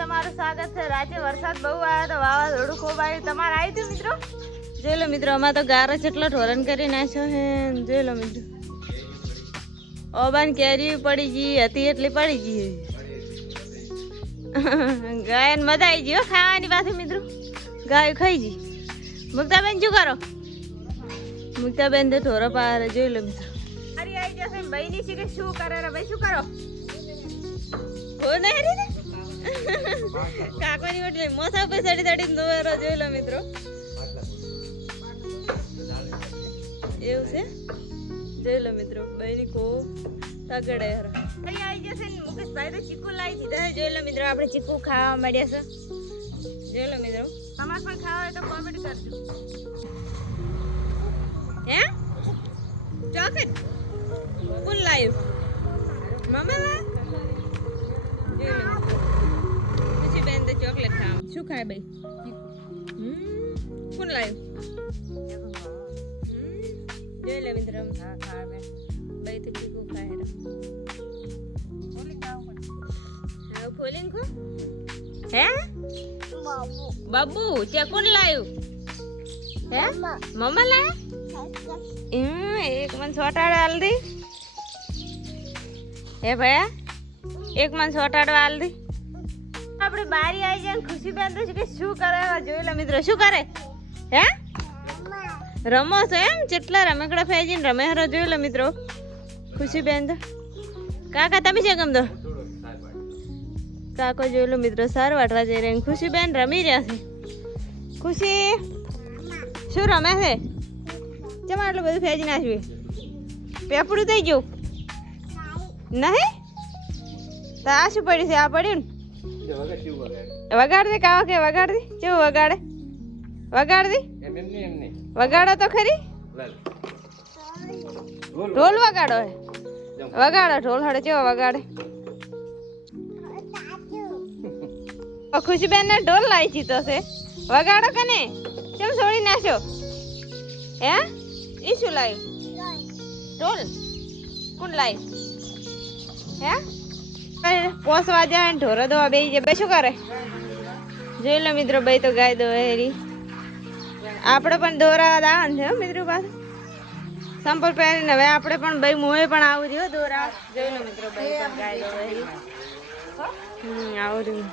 તમારું સ્વાગત છે. રાજ્ય વરસાદ બહુ આવ્યો તો વાવાઝોડું ખૂબ આવ્યું તમારે આવી હતું મિત્રો? જોઈ લો મિત્રો અમારે તો ગારો જેટલો ઢોરણ કરી નાખ્યો હે જોઈ લો મિત્રો. ઓબાન કેરી પડી ગઈ હતી એટલી પડી ગઈ. ગાયન મજા આવી ગઈ ખાવાની પાસે મિત્રો. ગાય ખાઈ ગઈ. મુક્તાબેન શું કરો? મુક્તાબેન તો ઢોરો પાર જોઈ લો મિત્રો. આવી જશે ભાઈ ની કે શું કરે રે ભાઈ શું કરો? હો નહીં કાકોની ઓટલી મોસા પર ચડી ચડી દોરો જોઈ લો મિત્રો. એવું છે? જોઈ લો મિત્રો, બહેની કો તગડે યાર અહીં આવી જશે ને મુકેશભાઈ તો ચીકુ લાવી દીધા છે. જોઈ લો મિત્રો, આપણે ચીકુ ખાવા માંડ્યા છે. જોઈ લો મિત્રો, તમારે પણ ખાવા હોય તો કોમેન્ટ કરજો. હે? ચોકલેટ? ફૂલ લાઈવ મમ્મા લા. ચોકલેટ ખાવા શું ખાય ભાઈ? હમ કોણ લાવ્યું. જોઈ લે મિત્ર. ભાઈ તો ચીકુ ખાય. હા ખોલીને ખો. હે? બાબુ. તે કોણ લાવ્યું હે? મમ્મા. લાયા? એક મન સોટાડવા હાલ દી. હે ભયા? એક મન સોટાડવા હાલ દી. આપણે બારી આવી જાય ખુશીબેન તો કે શું કરે જોઈ લે મિત્રો. શું કરે? હે? રમો છો એમ? જેટલા રમેકડા ફેજીને રમે હરો જોઈ લો મિત્રો. ખુશીબેન તો? કાકા, તમે છે ગમતો કાકો જોઈ લો મિત્રો સાર વાટવા જઈ રહ્યા ખુશીબેન રમી રહ્યા છે. ખુશી, શું રમે છે? ચમ આટલું બધું ફેજી નાખ્યું? પેપડું થઈ ગયું? નહીં? તો આ શું પડ્યું છે? આ પડ્યું ને? વગાડ? દે કાવા કે વગાડ? દે કેવું વગાડે વગાડ દે વગાડો તો ખરી. ઢોલ વગાડો હે. વગાડો ઢોલ હડે કેવો વગાડે? ખુશીબેન ને ઢોલ લાવી જીતો છે. વગાડો કે ને કેમ છોડી નાખ્યો? હે? ઈ શું લાવ્યું. ઢોલ. કોણ લાવ્યું? હે? પોસ વાજ્યા ને ઢોરો દવા બે બે શું કરે? જોઈ લો મિત્રો ભાઈ તો ગાય દો હેરી આપણે પણ દોરા દાવન છે મિત્રો પાસે સંપલ પહેરીને હવે આપણે પણ ભાઈ મોએ પણ આવું થયું દોરા. જોઈ લો મિત્રો ભાઈ ગાય દો હેરી આવું રહ્યું.